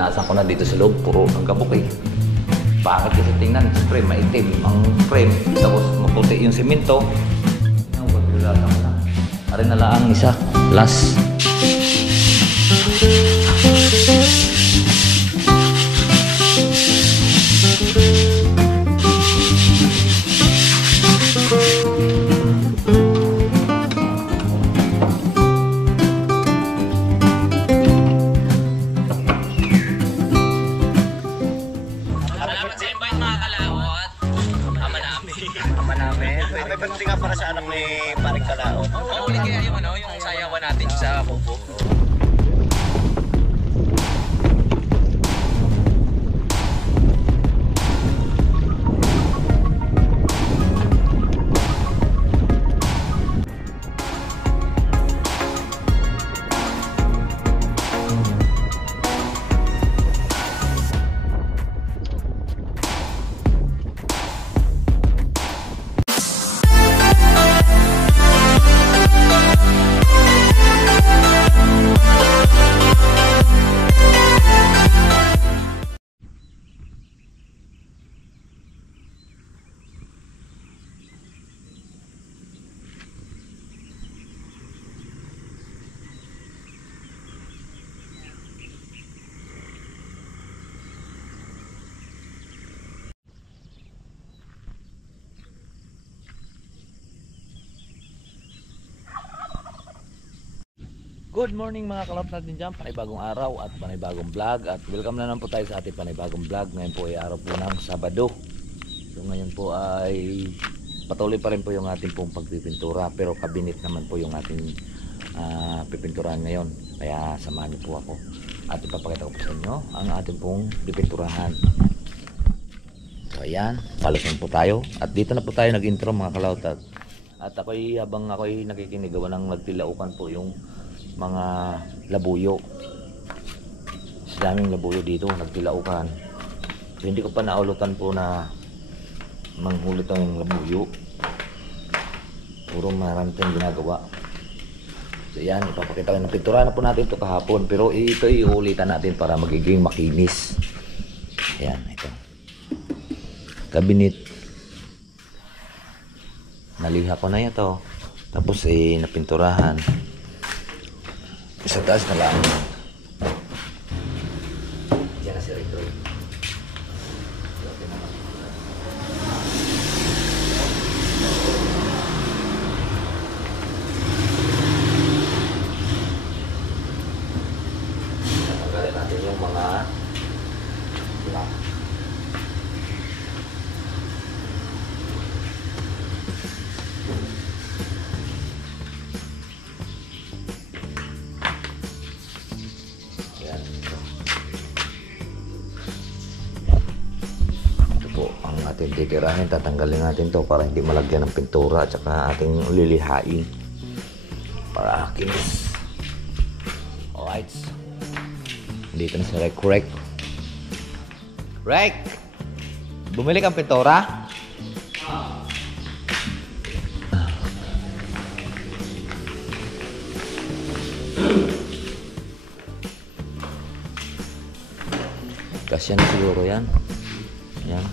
Pinunasan ko na dito sa loob, puro ang gabok eh. Bakit kasi tingnan, siyempre maitim ang frame, tapos maputi yung simento. Yan, pinunasan ko na. Arin na lang ang isa, last. Pwede nga para sa anak ni Paring Kalao. Oo, ulit kaya yung sayawan natin sa kubo. Good morning mga kalap natin dyan, panibagong araw at panibagong vlog. At welcome na naman po tayo sa ating panibagong vlog. Ngayon po ay araw po ng Sabado. So ngayon po ay patuloy pa rin po yung ating pong pagpipintura. Pero kabinit naman po yung ating pipinturahan ngayon. Kaya samahan niyo po ako. At ipapakita ko po sa inyo ang ating pong pipinturahan. So ayan, palusin po tayo. At dito na po tayo nag-intro mga kalawt. At ako'y habang ako'y nakikinig, gawa ng nagtilaukan po yung mga labuyo. Daming labuyo dito, nagtilaukan. So, hindi ko pa naulutan po na manghuli tong labuyo. Puro marami tayong ginagawa. So yan, ipapakita ko. Napintura na po natin ito kahapon, pero ito iulitan natin para magiging makinis. Ayan, ito. Kabinet. Naliha ko na ito. Tapos napinturahan. Sa taas na lang. Diyan na si Rito. Tanggalin natin yung mga black. Ating titirahin, tatanggalin natin to para hindi malagyan ng pintura at saka ating lilihain para kinis. Alright, dito na si Rek. Bumili kang pintura? Kasya na siguro yan. Yan.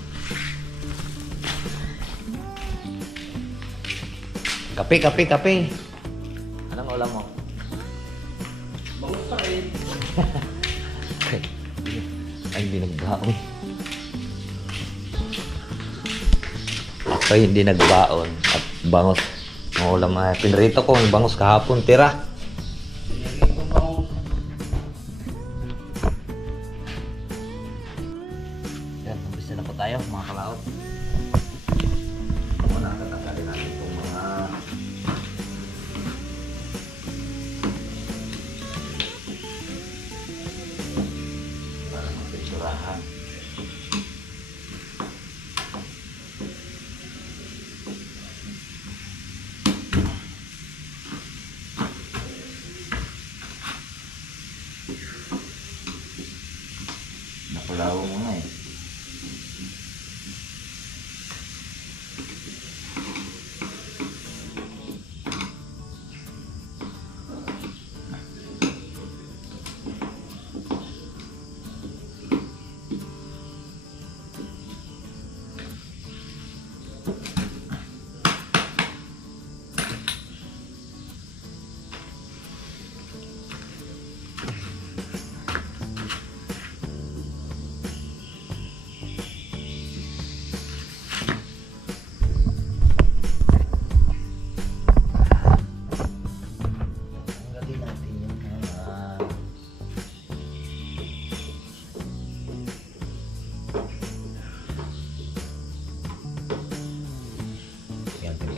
Kape. Anong ulam mo? Bangus pa rin. Ay, hindi nagbaon. Ako hindi nagbaon. At bangus. Ang ulam ay pinrito ko. Ang bangus kahapon. Tira. Yan, umpisa na po tayo mga kalaot. Muna tatanggalin natin itong mga para magpinturahan. Napulaw mo nga eh.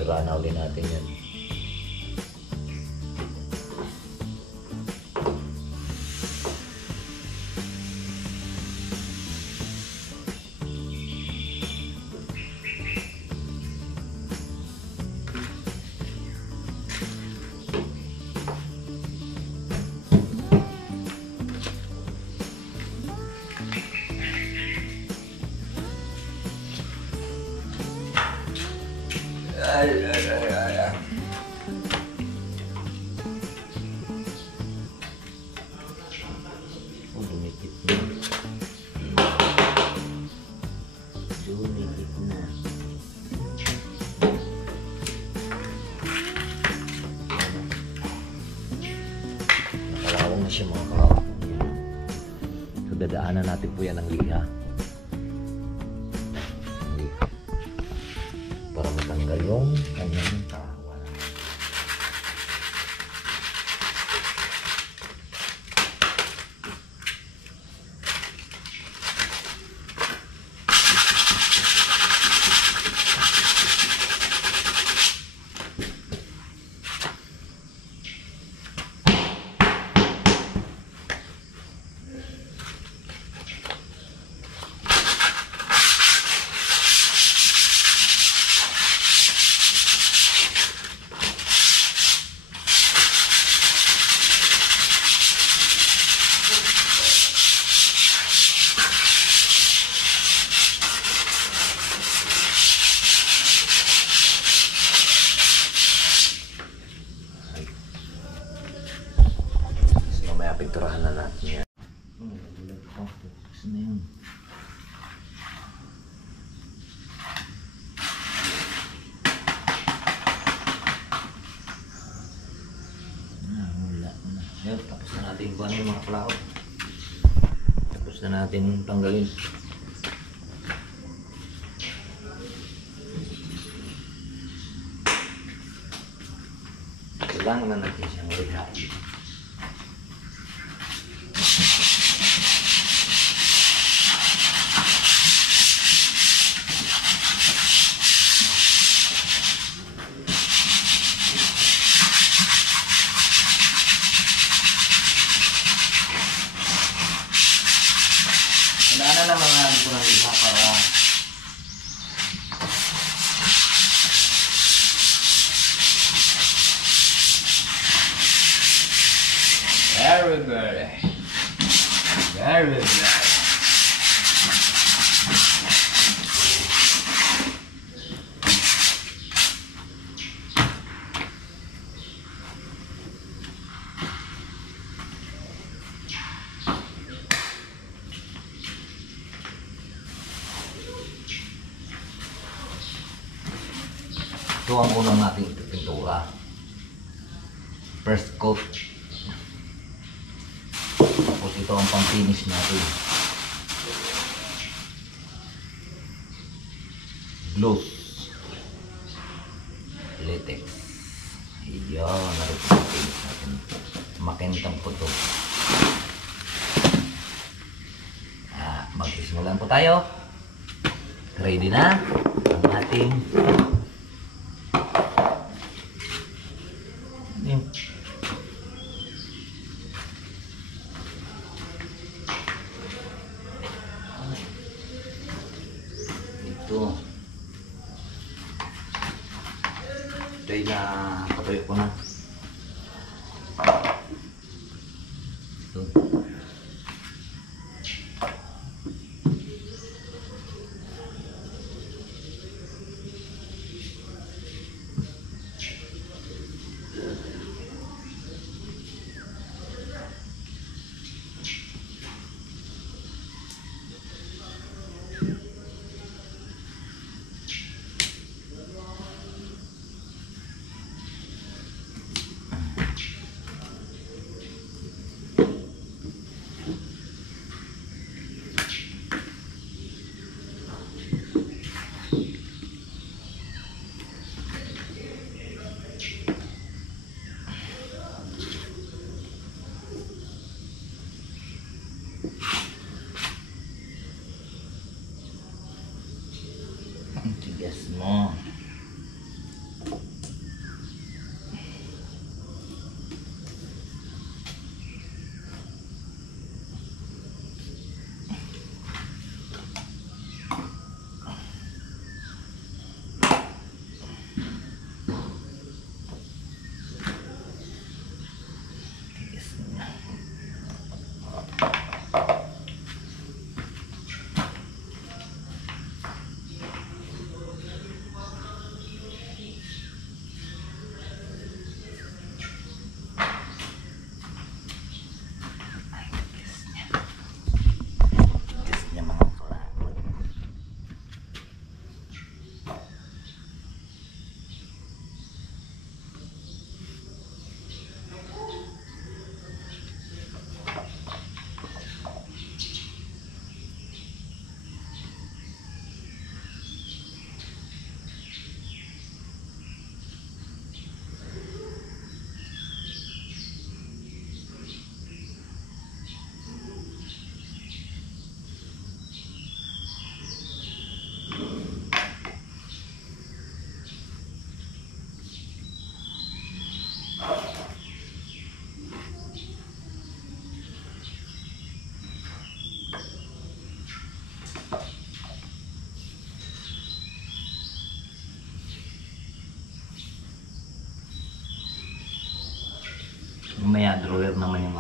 sira na uli natin yan. Ay. Oh, dumikit na. Dumikit na. Nakalawang na siya mga kalawang. So, dadaanan natin po yan ng liha. Para matanggal yung kanyang kawan. Pinturahan na natin yan. Tapos na yun. Wala na. Yun, tapos na natin buwan yung mga kalao. Tapos na natin tanggalin. Kailangan na natin siyang lihain. Wala na lang mga dito ng liha para very good. Very good. Ito ang unang nating pintura. First coat. Tapos ito ang pang-finish natin. Gloss. Latex. Iyon. Narito ang finish natin. Makintang puto. Magsimulan po tayo. Ready na ang ating ito ay na patuyo ko na ito. Ang tigas mo.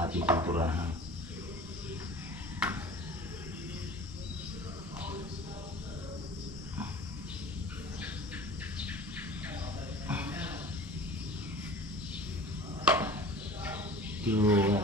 ating pinturahan. Yun.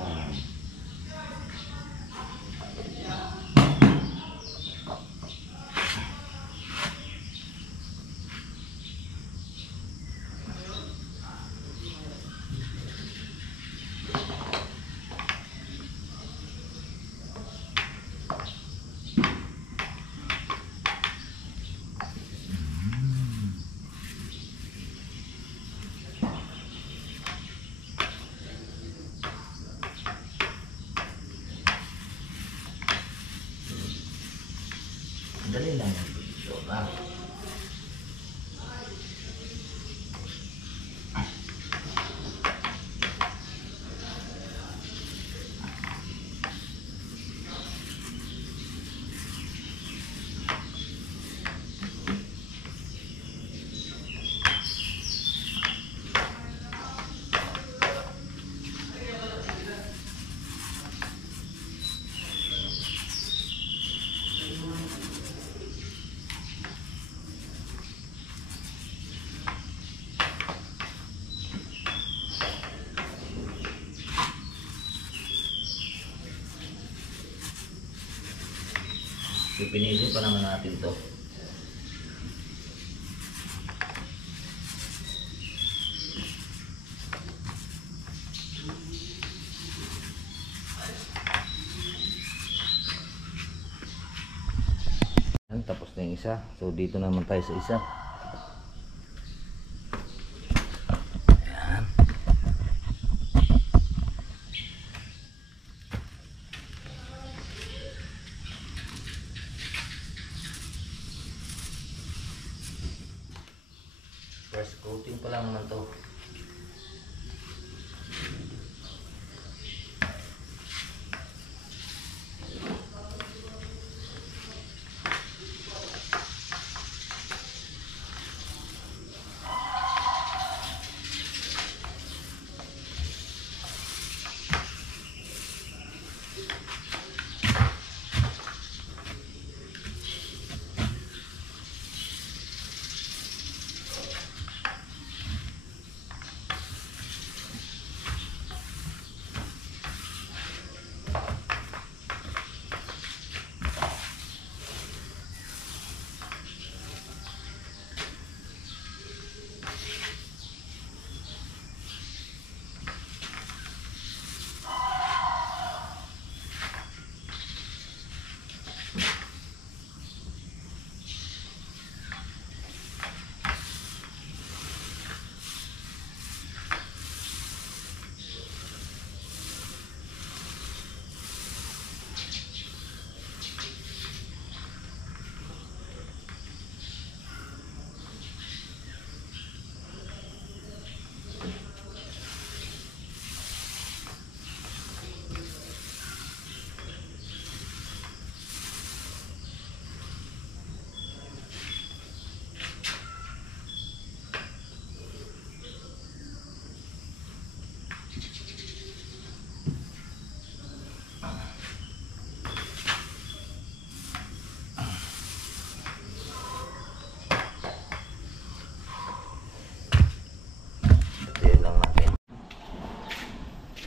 Dali lang yung video ba? Pinisin pa naman natin to. Tapos na yung isa. So dito naman tayo sa isa. First coating pa lang naman to.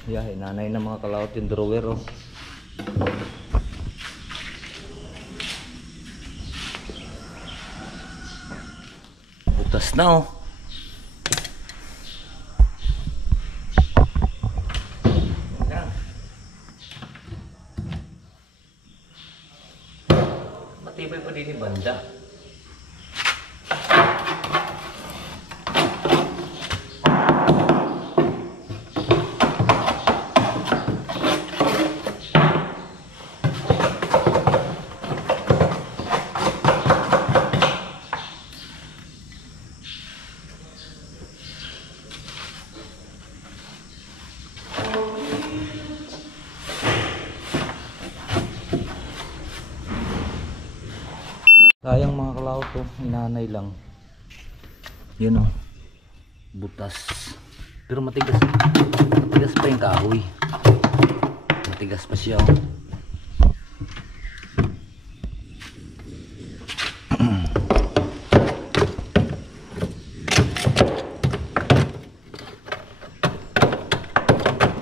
Yeah, nanay ng mga kalawat yung drawer, oh. Butas na, oh. Matibay pa din yung banda. Sayang mga kalawat to, inanay lang. Yun, oh. Butas. Pero matigas pa yung kahoy. matigas pa siya oh.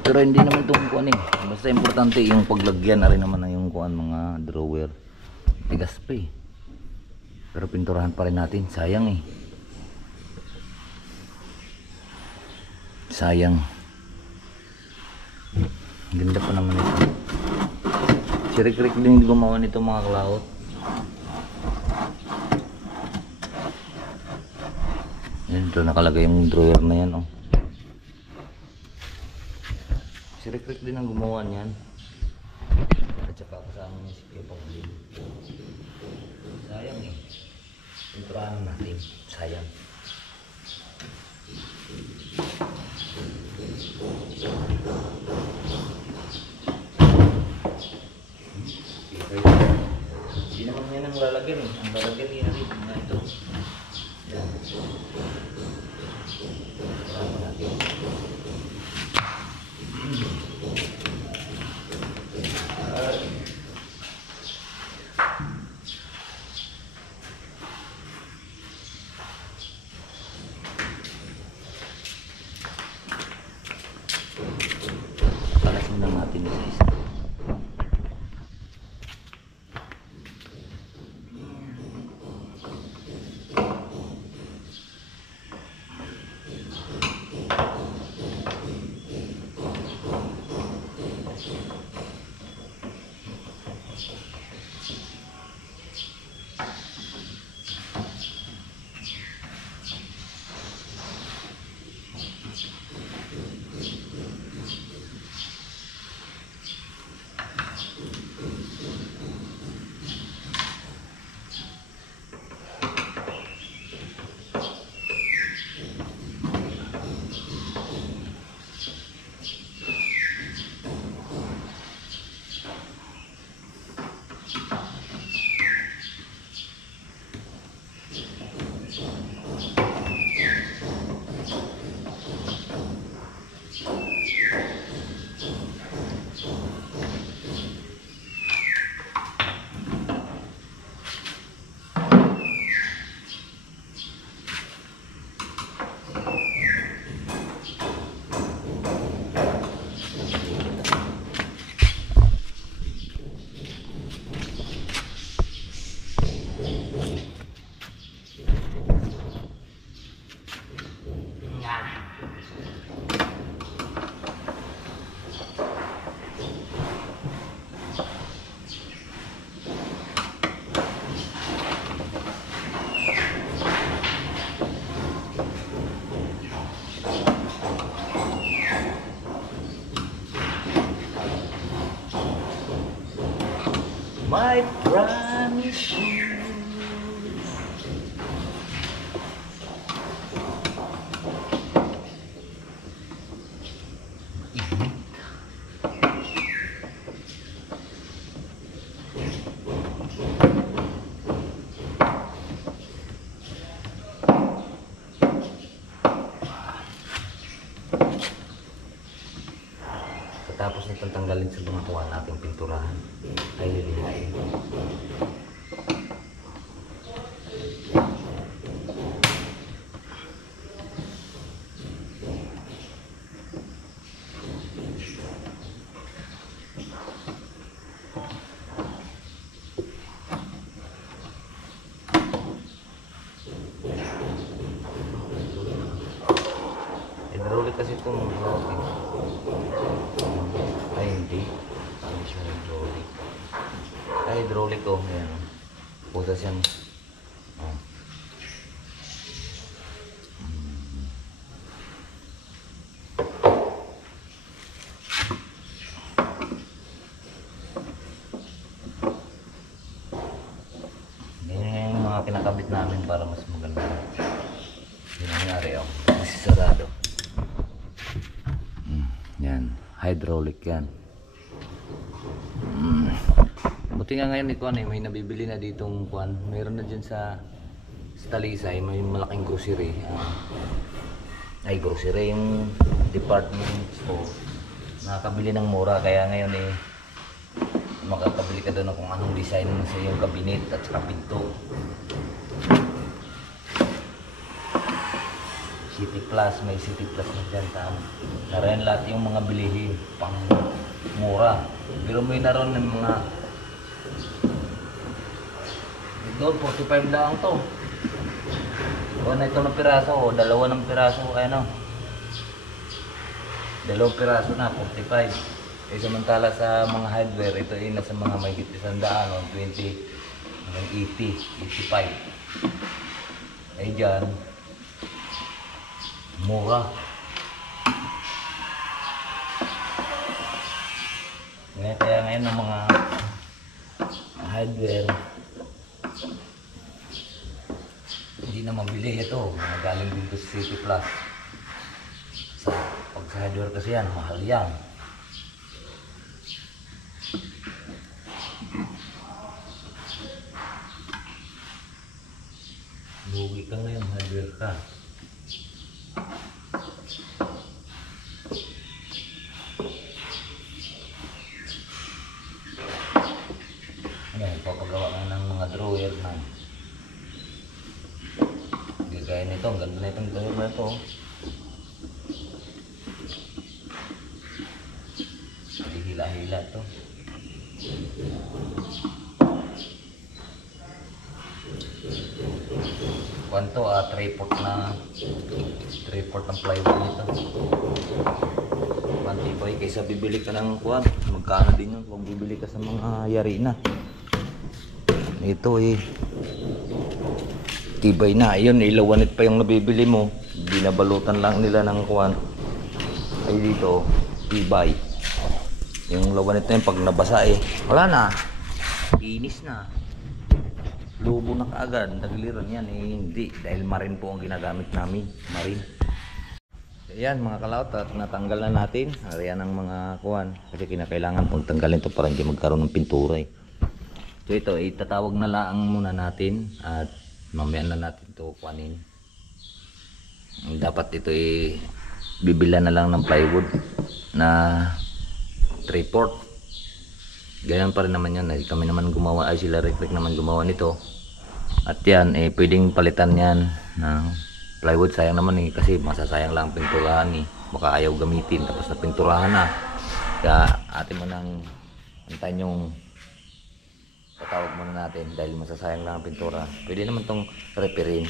Pero hindi naman itong kuan eh. Basta importante yung paglagyan na rin naman na yung kuan mga drawer. Tigas pa eh. Pero pinturahan pa rin natin. Sayang eh. Sayang. Ganda pa naman ito. Si Rick din gumawa nito mga cloud. Yan ito nakalagay yung drawer na yan oh. Si Rick din ang gumawa niyan. At saka kasama niya si Kepong din. Sayang eh. Pinturahan natin. Sayang. Hindi naman yan ang lalagyan eh. Ang lalagyan niya rin na ito. Yan. Pinturahan natin. Palas muna natin isa isa. My promise you. Tapos nitong tanggalin sa mga kuha nating pinturahan ay lilihain. Hydraulic kasi itong routing. Ay hindi. Hindi siya hydraulic. Ay hydraulic oh. Ayan. Putas yan. Oh. Yan yung mga kinakabit namin para mas maganda. Yung nangyari oh. Mas sarado. Yan. Hydraulic yan. Buti nga ngayon ito may nabibili na ditong kuan. Mayroon na dyan sa Talisay, may malaking grocery. Ay grocery yung department store. nakakabili ng mura, kaya ngayon eh makakabili ka doon kung anong design sa iyong kabinet at saka pinto. City Plus, may City Plus na dyan. Na rin lahat yung mga bilihin pang mura. Pero may naroon ng mga doon 45 lang to. O na ito ng piraso, o dalawa ng piraso, ano, dalawang piraso na 45. Eh samantala sa mga hardware, ito ay nasa mga may 100, 20, 80, 85. Eh dyan, mura. Kaya ngayon ng mga hardware, hindi na mabili ito. Mga galing din to sa City Plus. Pag sa hardware kasi yan, mahal yan. Lugi ka ngayon, hardware ka. Ayan, papagawa ka ng mga drawer na gaya nito, ang ganda na itong drawer na ito. Hindi hila-hila ito. Kwanto, 3/4 ng plywood nito. Pantibay kaysa bibili ka ng kuwan, magkano din yun kung bibili ka sa mga yari na. Ito eh tibay na. Ayun, ilawanit pa yung nabibili mo. Binabalutan lang nila ng kuwan. Ay dito, tibay. Yung lawanit na yun, pag nabasa eh, wala na. Inis na. Lubo na kaagad. Nagliran yan eh. Hindi. Dahil marin po ang ginagamit namin. Marin. Ayan mga kalaot, at natanggal na natin. Ariyan ang mga kuwan. Kasi kinakailangan pong tanggalin ito para hindi magkaroon ng pintura eh. So ito, itatawag na lang muna natin. At mamaya na natin ito kuwanin. Dapat ito ay bibila na lang ng plywood na 3/4. Ganyan pa rin naman yan. Kami naman gumawa, ay sila Rick naman gumawa nito. At yan, eh, pwedeng palitan yan ng plywood. Sayang naman eh, kasi masasayang lang ang pinturahan eh. Baka ayaw gamitin, tapos na pinturahan na. Kaya atin mo nang antayin yung patawag muna natin dahil masasayang lang ang pintura. Pwede naman itong repairin.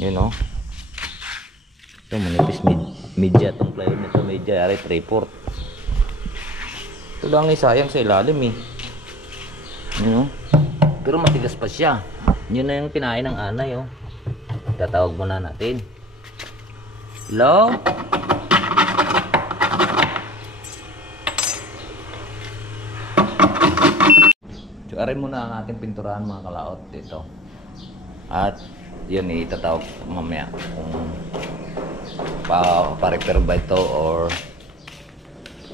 Yun o. Ito manipis media itong plywood nito. Media, ari 3/4. Ito lang eh, sayang sa ilalim eh. Yun o. Pero matigas pa siya. Yun na yung kinain ng anay o. Tatawag muna natin. Hello? So, arin muna ang ating pinturahan mga kalaot dito. At yun itatawag mamaya kung pa-repair ba ito or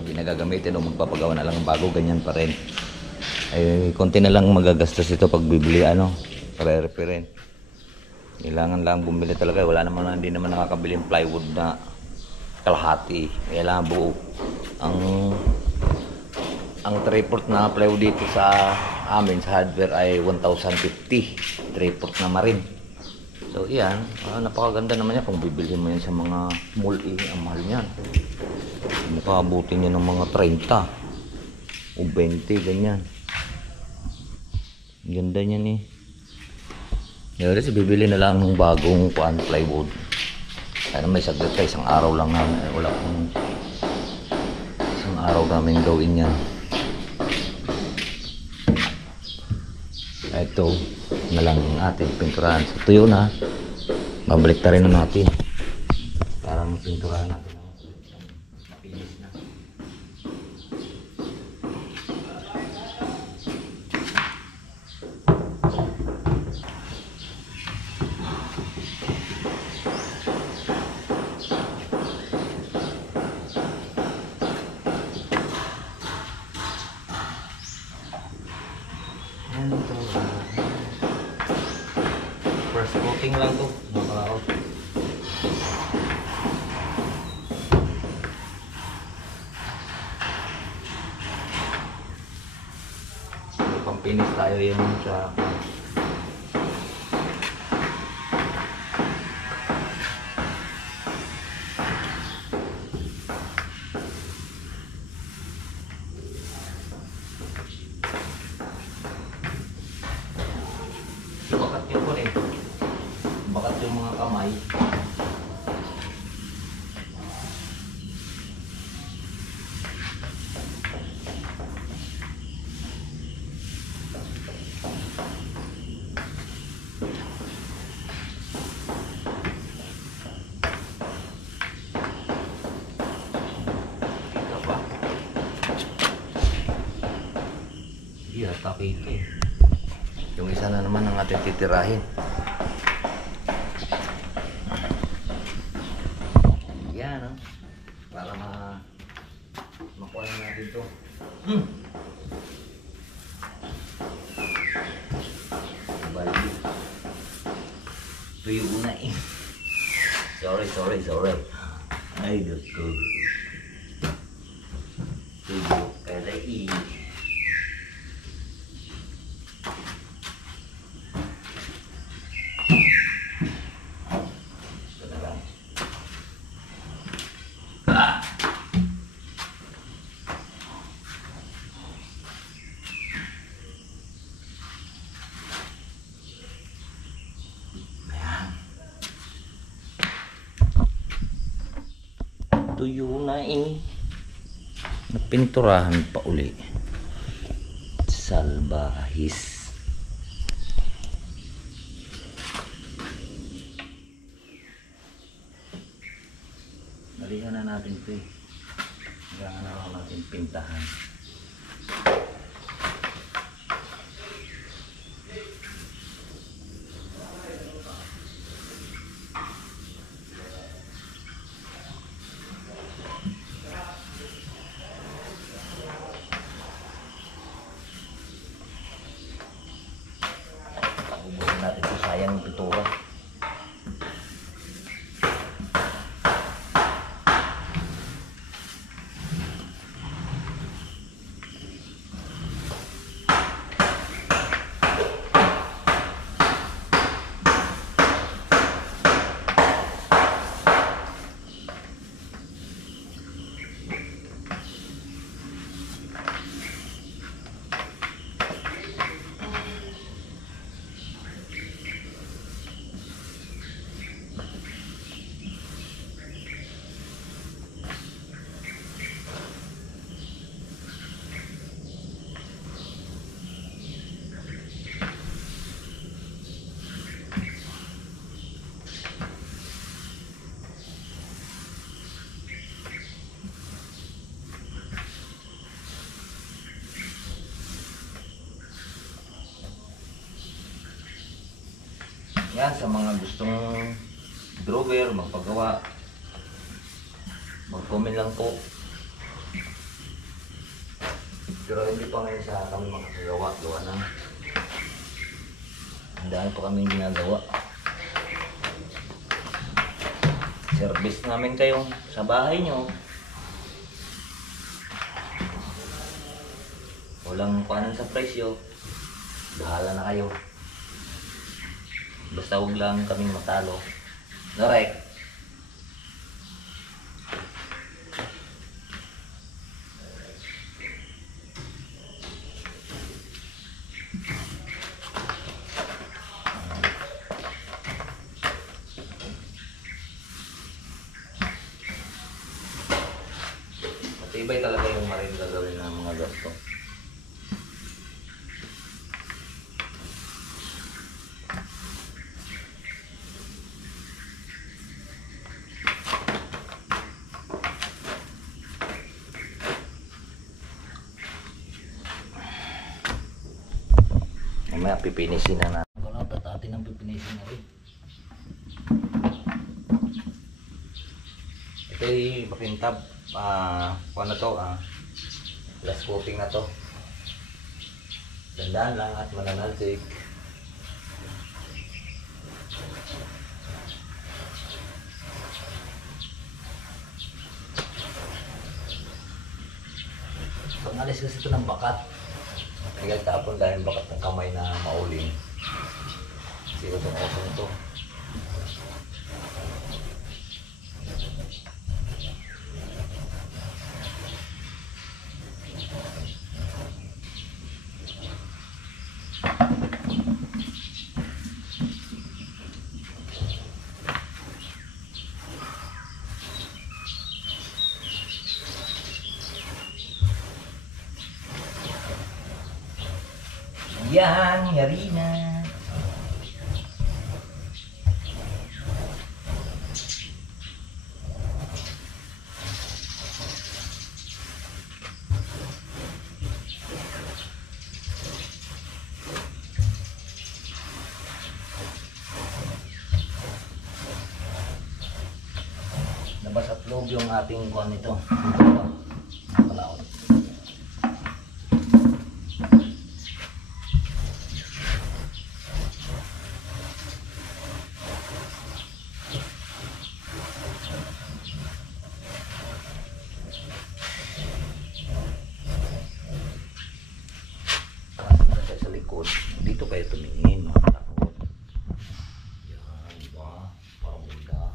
hindi na gagamitin o magpapagawa na lang ng bago, ganyan pa rin. Ay konti na lang magagastos ito pag bibili para repairin. Kailangan lang bumili talaga, wala naman, hindi naman nakakabili ng plywood na kalahati, kailangan buo. Ang 3/4 na plywood dito sa amin sa hardware ay 1,050, 3/4 na marin. So iyan, napakaganda naman yan kung bibilhin mo yan sa mga mall eh, ang mahal niyan. Nakaabutin niya ng mga 30 o 20 ganyan. Ganda niyan eh. Ngayon kasi bibili na lang ng bagong plywood. Kaya may saglit ka, isang araw lang namin. Wala kong isang araw namin gawin yan. Ito na lang ang ating pinturahan. So, tuyo na. Babalik na rin natin. Para mapinturahan natin. Mapinis na. First coating lang to, mga kalaot. Mapinis tayo yun sa bakat yun po rin. Bakat yung mga kamay. Atake ito eh. Yung isa na naman ang ating titirahin. Yan oh. Para makuha natin ito. Bali. Tuyo na eh. Sorry. Ay, Diyos ko. Tuyo kada eh. Tuyo na eh. Napinturahan pa uli. Salbahis. Nalihan na natin ito eh. Kailangan na lang natin pintahan. Natin ito, sayang yung pintura. Yan, sa mga gustong drawer, magpagawa, mag-comment lang po. Pero hindi pa ngayon sa kami makakagawa. Gawa ng dahil pa kami ginagawa. Service namin kayo sa bahay nyo. Walang kuanan sa presyo. Bahala na kayo. Basta huwag lang kaming matalo. Correct. Matibay talaga yung marin gagawin ng mga gasto. Mamaya pipinisin na natin. At atin ang pipinisin na rin. Ito ay makintab. Kung ano to, last coating na to. Tandaan lang at mananalsik. Pangalis kasi ito ng bakat. Tagal tapon dahil bakat ng kamay na mauling. Sino itong osong ito? Yan, yari na. Nabasat loob yung ating kuwan nito. Palaot. Sa likod, dito kayo tumingin mga kalakot. Yan, diba? Parang bunda.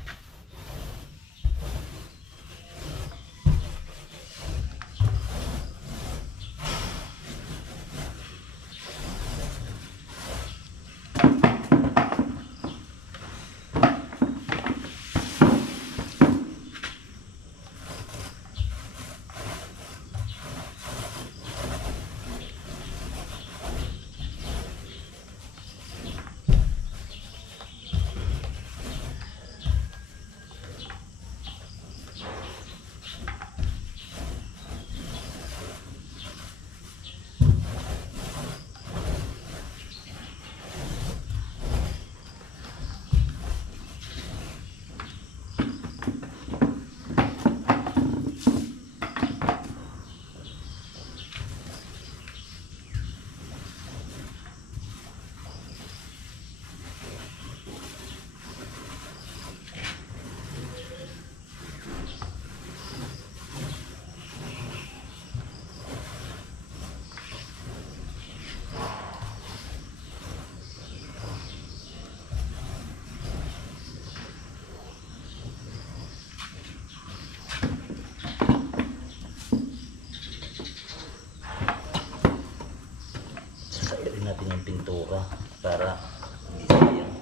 Natin yung pintura para hindi sayang.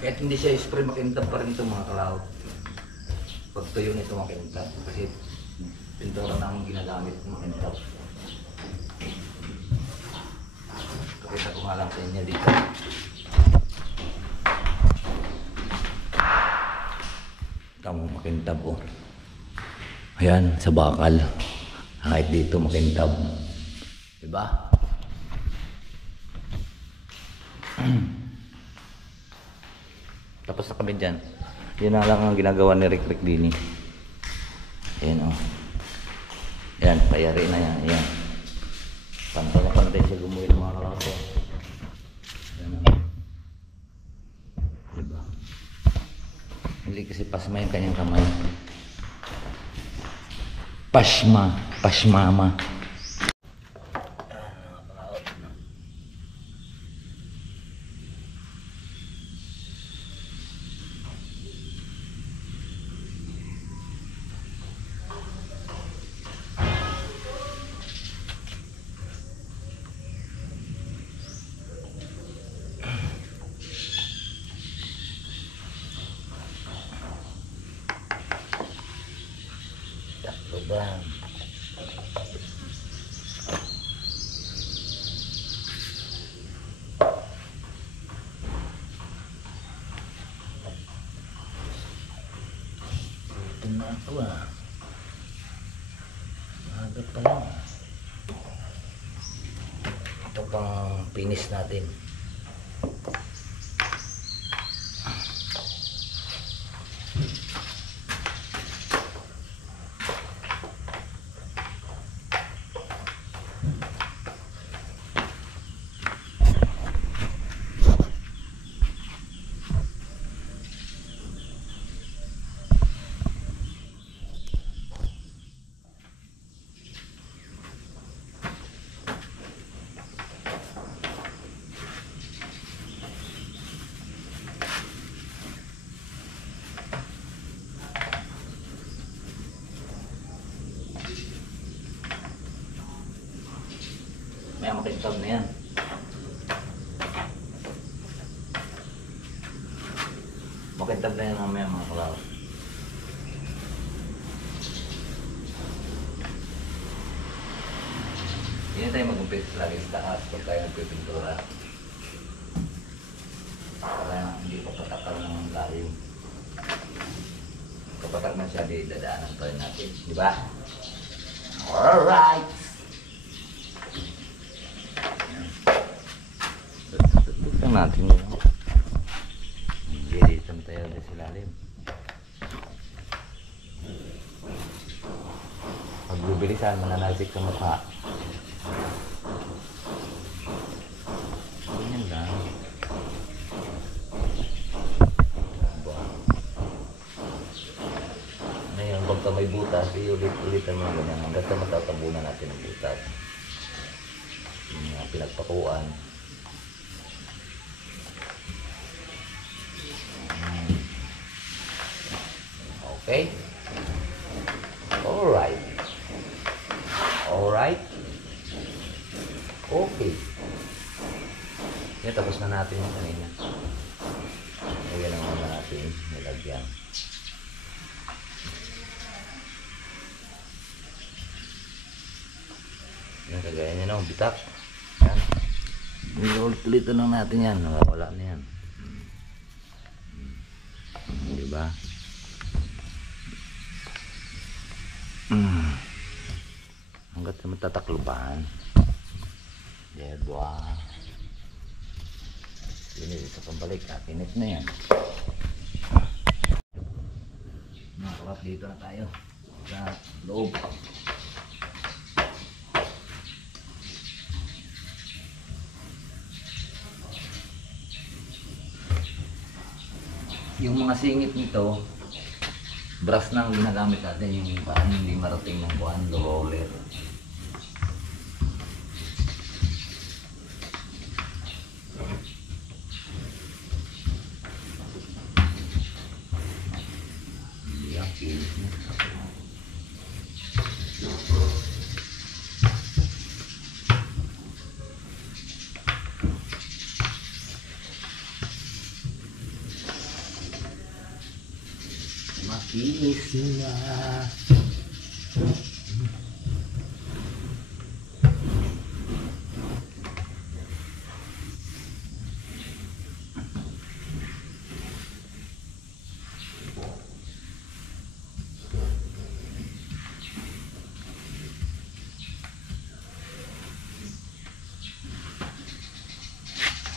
Kahit hindi siya spray, makintab pa rin ito mga kalawot. Pag tuyo nito makintab kasi pintura na ang ginagamit makintab. Pakita ko nga lang sa inyo dito. Tama makintab oh. Ayan, sa bakal. Kahit dito makintab. Diba? Tapos na kami dyan. Yun na lang ang ginagawa ni Rick Dini. Ayan oh. Ayan, payari na yan. Ayan. Pantay na pantay siya gumuhin mga kalako. Ayan oh. Diba? Hindi kasi pasma yung kanyang kamay. Pasmama. Bang. Ito na ako ah. Aga pa lang. Ito pang finish natin. makintab na yan. Makintab na yan mamaya mga kalawat. Hindi na tayo mag-umpisa lagi sa taas pag tayo nagpipintura. Para hindi pa patakal ng lalim. Kapag na siya, di dadaanan pa rin natin. Di ba? Alright! Tututang natin yun. Hindi dito tayo ulit sa lalim. Pag bibilisan, mananasik sa mukha. Ganyan lang. Ngayon, pagka may butas, iulit-ulitan mo ganyan hanggang sa matatabunan natin ang butas. Yung mga pinagpakuan. Okay? Alright. Alright. Okay. Yan, tapos na natin yung kanina. Ayan ang muna natin nilagyan. Yan, kagaya niya no, bitak. Yan. Ulit-ulitan lang natin yan. Wala na yan. Diba? Hanggat sa matatakluban. Diba? Ini sa pambalik. Init na yan. Mga kalap, dito na tayo. Sa loob. Yung mga singit nito, brush na ang ginagamit natin, yung parang hindi marating ng buwan, roller. Iya, kinis na. Makinis na.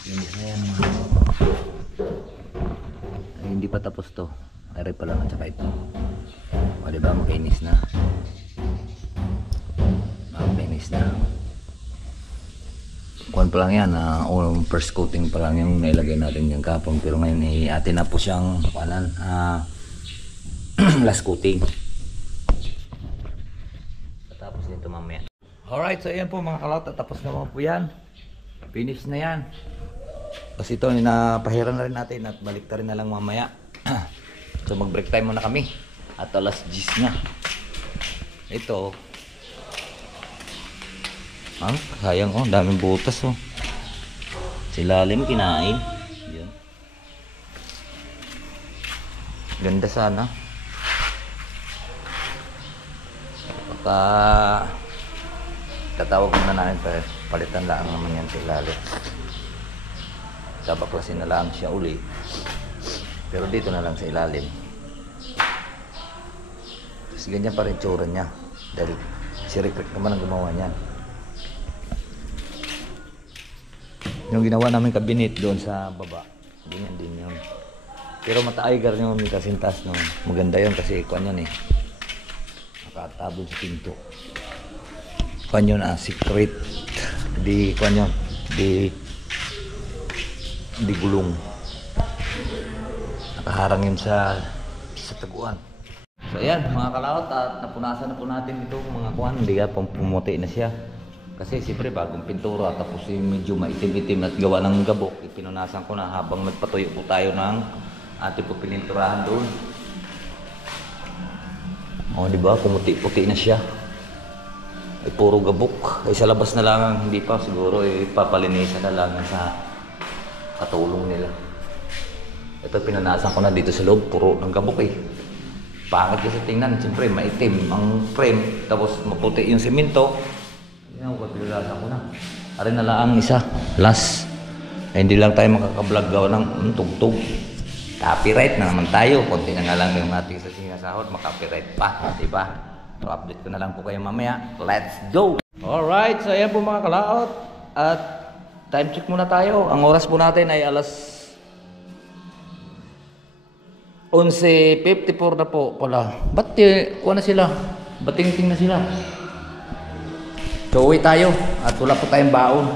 Kinis na yan mga. Ay, hindi pa tapos to. Aray pa lang at saka ito. O diba, makainis na. Makainis na. Kuhan pa lang yan. First coating pa lang yung nailagay natin yung kapong. Pero ngayon atin na po siyang last coating. Tapos nito mamaya. Alright, so ayan po mga kalawat. Tapos naman po yan. Finish na yan. Kasi ito, napahiran na rin natin at balik na rin na lang mamaya. So mag break time muna kami at alas 10 na. Ito sayang oh, daming butas oh. Silalim kinain. Yan. Ganda sana. Baka tatawag muna namin para palitan lang naman yan sa ilalim. Tabaklasin na lang siya uli. Pero dito na lang sa ilalim. Tapos ganyan pa rin tsura niya. Dahil si Rick naman ang gumawa niyan. Yung ginawa namin kabinet doon sa baba. Ganyan din yun. Pero mata-aigar nyo may kasintas. No? Maganda yun kasi kuwan yun eh. Nakatabol sa pinto. Kuwan yun secret. Di kuwan yun. Di gulong. Nakaharang yun sa taguan. So ayan mga kalawat, at napunasan na po natin itong mga kuhan. Hindi ka pumuti na siya. Kasi siyempre bagong pintura, tapos medyo maitim-itim at gawa ng gabok. Ipinunasan ko na habang nagpatuyo po tayo ng ating po pininturahan doon. O diba, pumuti-puti na siya. ay puro gabok. Ay sa labas na lang, hindi pa siguro, papalinisan na lang sa katulong nila. Ito pinanasan ko na dito sa loob, puro ng gabok eh. Pangit kasi tingnan, siyempre maitim ang frame, tapos maputi yung simento. Yan, pinanasan ko na. Ari na lang ang isa, last. Ay, hindi lang tayo makakablog gawa ng tugtog. Copyright na naman tayo. Konti na nga lang yung ating sa sinasahod, makapiright pa, di ba? So, update ko na lang po kayo mamaya. Let's go! Alright, so ayan po mga kalaot. At time check muna tayo. Ang oras po natin ay alas 11:54 na po pala. Ba't kuha na sila? Bating-ting na sila. So uwi tayo. At wala po tayong baon.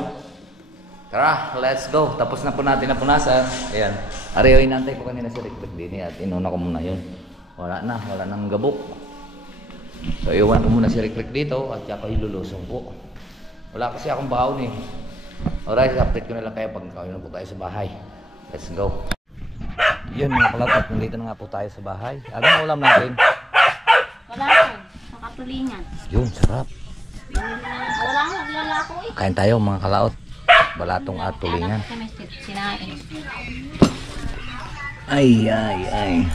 Tara, let's go. Tapos na po natin na punasan. Ayan. Ariyo, inantay ko kanina si Rick din at inuna ko muna yun. Wala nang gabok. So iwan ko muna si Rick dito at saka ilulusong po. Wala kasi akong baon eh. Alright, update ko na lang kayo pag kawin na po tayo sa bahay. Let's go. Yun mga kalapat, nandito na nga po tayo sa bahay. Anong ulam natin? Wala ko, sa katulingan. Yun, sarap. Wala mo, wala ko eh. Kain tayo mga kalaot. Balatong at tulingan. Sinain. Ay.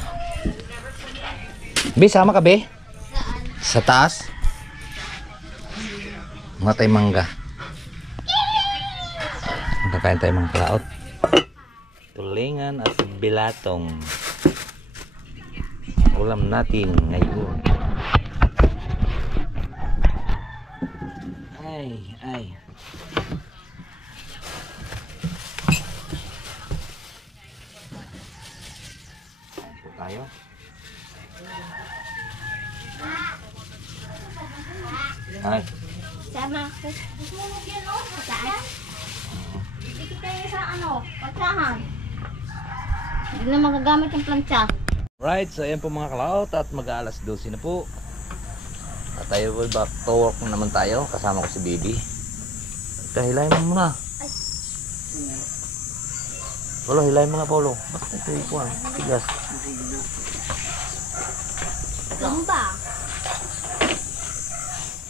Be, sama ka be? Sa taas? Mga tayo mangga. Kakain tayo mga kalaot. Tulingan at bilatong. Ulam natin ngayon. Ay. Ito tayo. Ay. Sama ko. Sumulog yan o. Saan? Dikit tayo sa pantsahan. Hindi na magagamit yung plancha. Right, so ayan po mga kalaot at mag-aalas 12 na po. At tayo will back to work naman tayo. Kasama ko si Baby. Hilahin mo muna. Polo, hilahin mo nga Polo. Basta ito ikuan. Tigas. Gamba.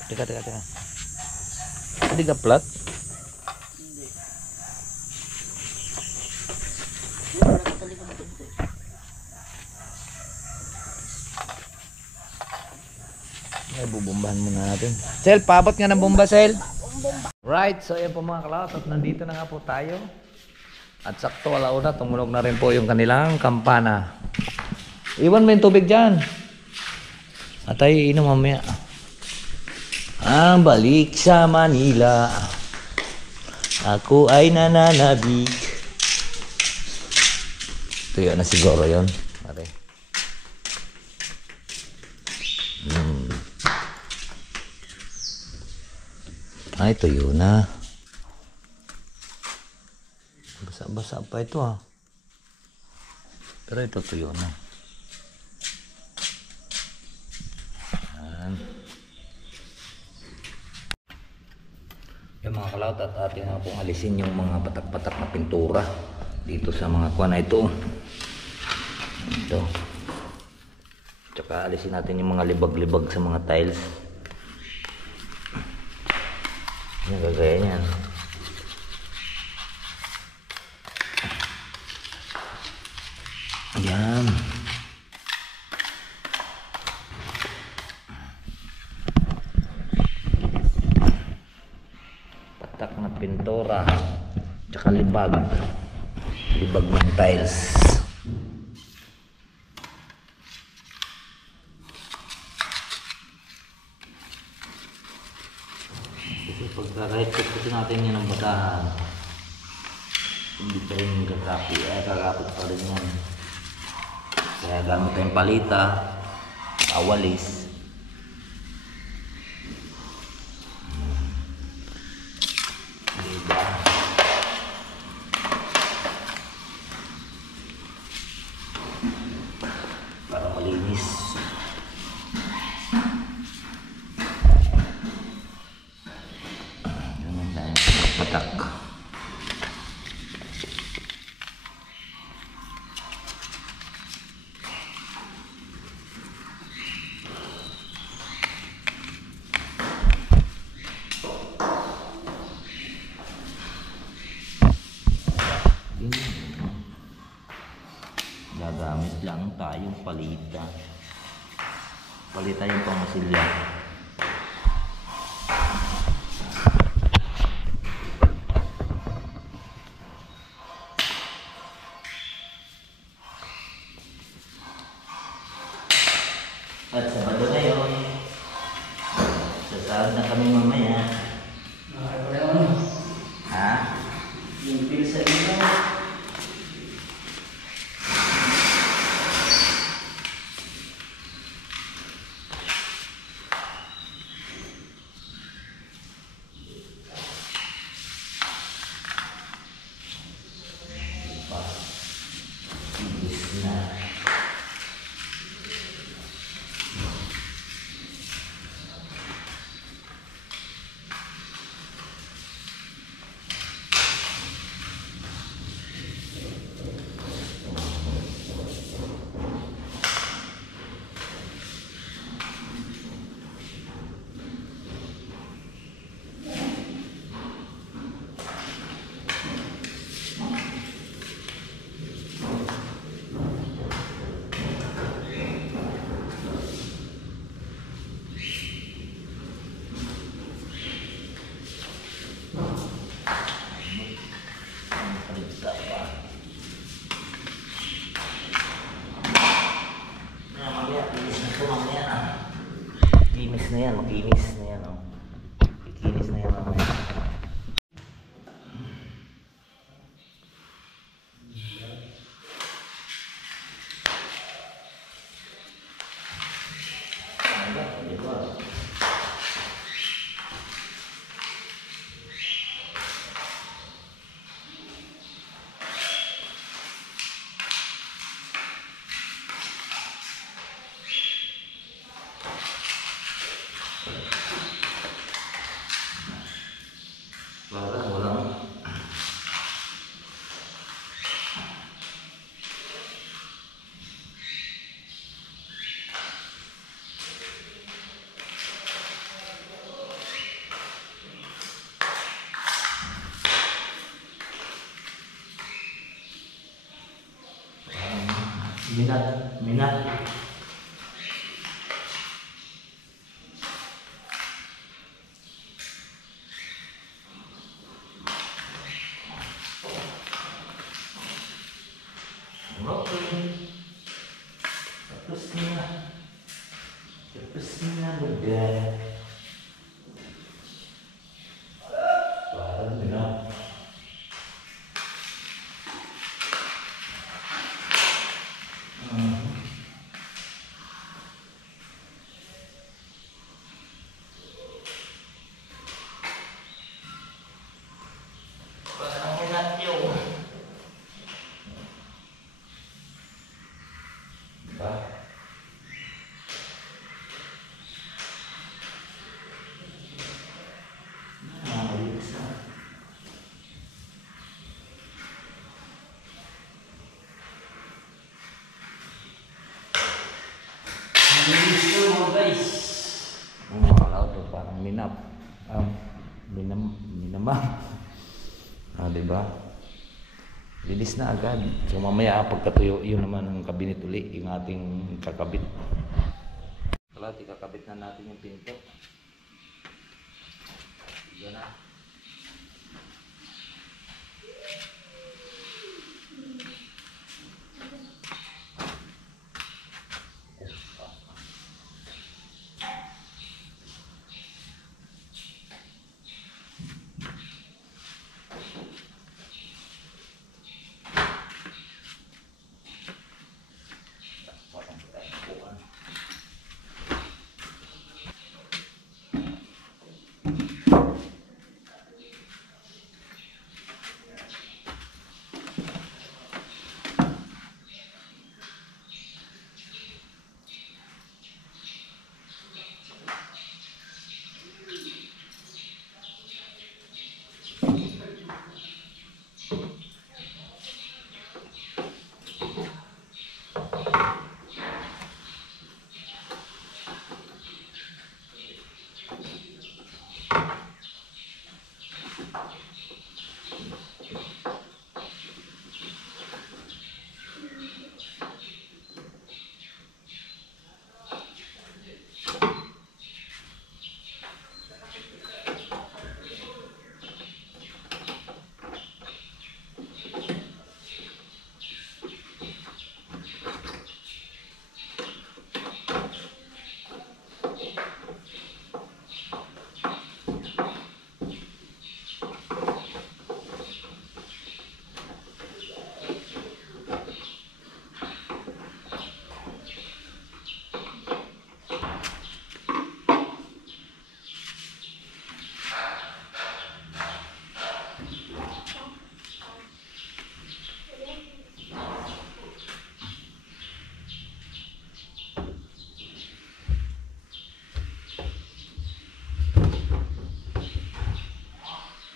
Teka. Hindi ka plat? Ay, bubombahan muna natin. Sel, paabot nga ng bomba, Sel. Right, so ayan po mga kalaot. At nandito na nga po tayo. At sakto, alauna, tumunog na rin po yung kanilang kampana. Iwan mo yung tubig dyan. At tayo inom mamaya. Ang balik sa Manila. Ako ay nananabik. Tuyo na siguro yun. Pare. Ay, tuyo na. Basa-basa pa ito ha. Pero ito tuyo na. Ayan. Yung mga kalaot at atin na pong alisin yung mga patak-patak na pintura dito sa mga kuha na ito. Ito. Tsaka alisin natin yung mga libag-libag sa mga tiles. Yung gagaya niyan. Ayan. Patak na pintura. Tsaka libag. Libag ng tiles. Kahit kukutin natin yan ang batahan, hindi pa rin kakapit pa rin yan. Kaya gamit tayong palita, awalis. Diba? Para malinis. Patak. lang tayong palitan. Palitan yung pangasilya. At Sabado ngayon, sasahod na kami mamaya. Ha? Yung pilsa nila. Ibis na. Makinis na yan, makinis na yan, oh. Makinis na yan mamaya. Parang walang minat. Okay. Tapos na baga. Parang minat. Parang minat yun. Diba? Malinis na. Malinis na mga guys. Ang mga auto parang minamam. Diba? Linis na agad. So mamaya pagkatuyo, yun naman ang kabinet uli, yung ating kakabit. Wala, kakabit na natin yung pinto. Yan na.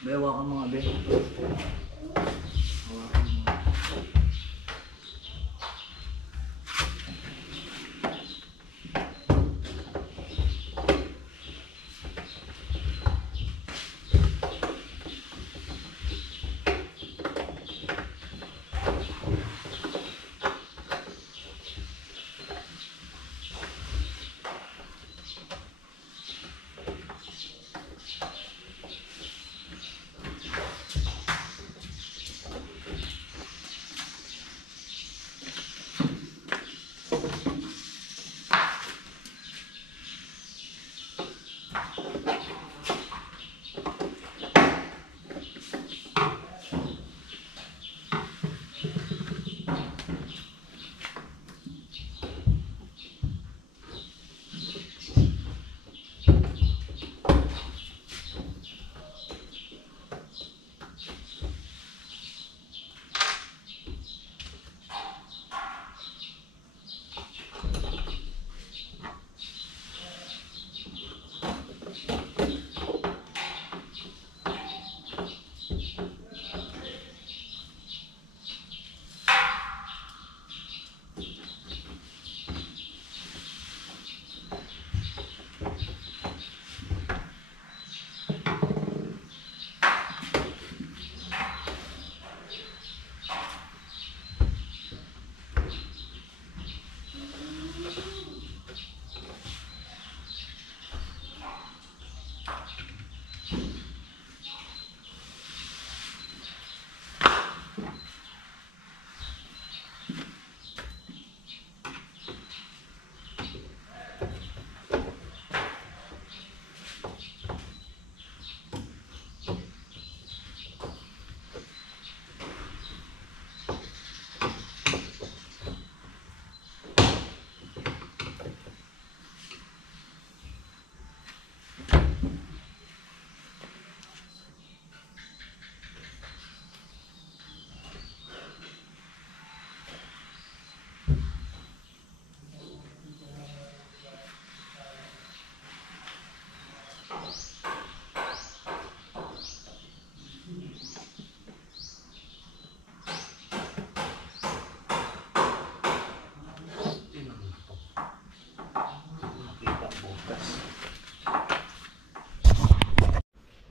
Bewa ka mga be.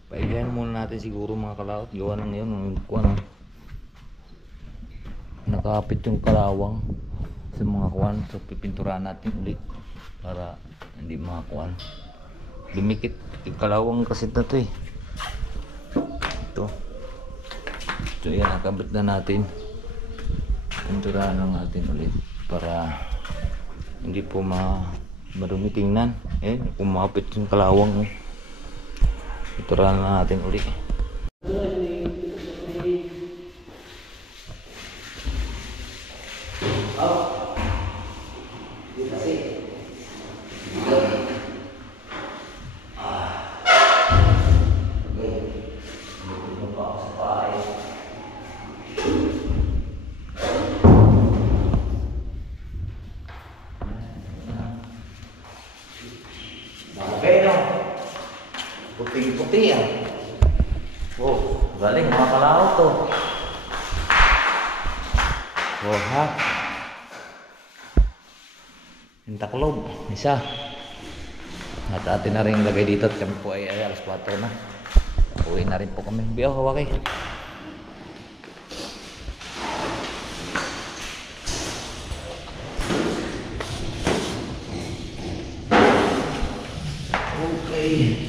Paigayan muna natin siguro mga kalaot. Gawa na ngayon nakapit yung kalawang sa mga kuwan. So pipinturahan natin ulit para hindi makakuan. Dumikit yung kalawang kasi na to eh. So yan, nakabit na natin. Pinturahan lang natin ulit para hindi po marumi tingnan. Kumapit yung kalawang. Pinturahan na natin ulit. Puting-puti yan. Oh, galing mga kalaot to. Oh ha. Yung taklob, isa. At atin na rin lagay dito at kami po ay alas 4 na. Uwi na rin po kami. Biyaw, hawakay. Okay.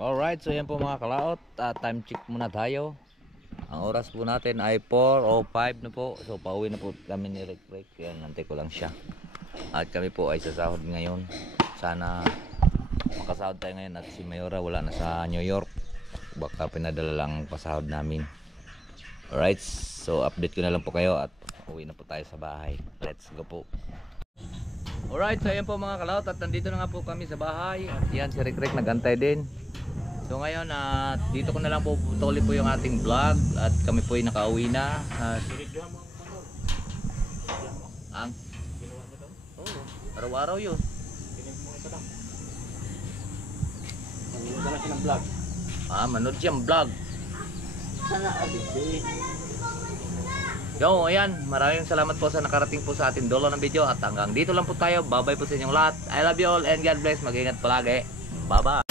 Alright, so yan po mga kalaot. Time check muna tayo. Ang oras po natin ay 4:05 na po. So pauwi na po kami ni Rick. Kaya nantay ko lang siya. At kami po ay sasahod ngayon. Sana makasahod tayo ngayon. At si Mayora wala na sa New York. Baka pinadala lang pasahod namin. Alright, so update ko na lang po kayo. At uwi na po tayo sa bahay. Let's go po. Alright, so ayan po mga kalaot. At nandito na nga po kami sa bahay. At yan si Rick nagantay din. So ngayon dito ko na lang po tuloy po yung ating vlog at kami po ay nakauwi na at araw-araw yun. Manood siyang vlog. Yo, ayan, maraming salamat po sa nakarating po sa ating dulo ng video at hanggang dito lang po tayo. Bye bye po sa inyong lahat. I love you all and God bless. Mag-ingat palagi. Bye bye.